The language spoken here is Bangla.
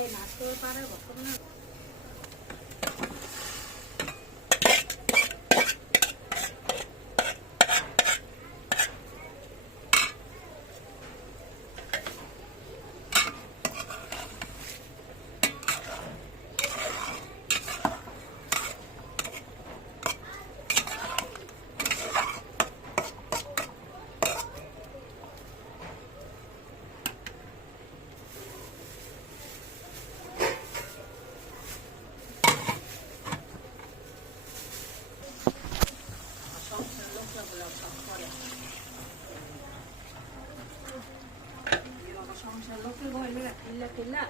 এই নাচ করে পারে ঘটনা pila.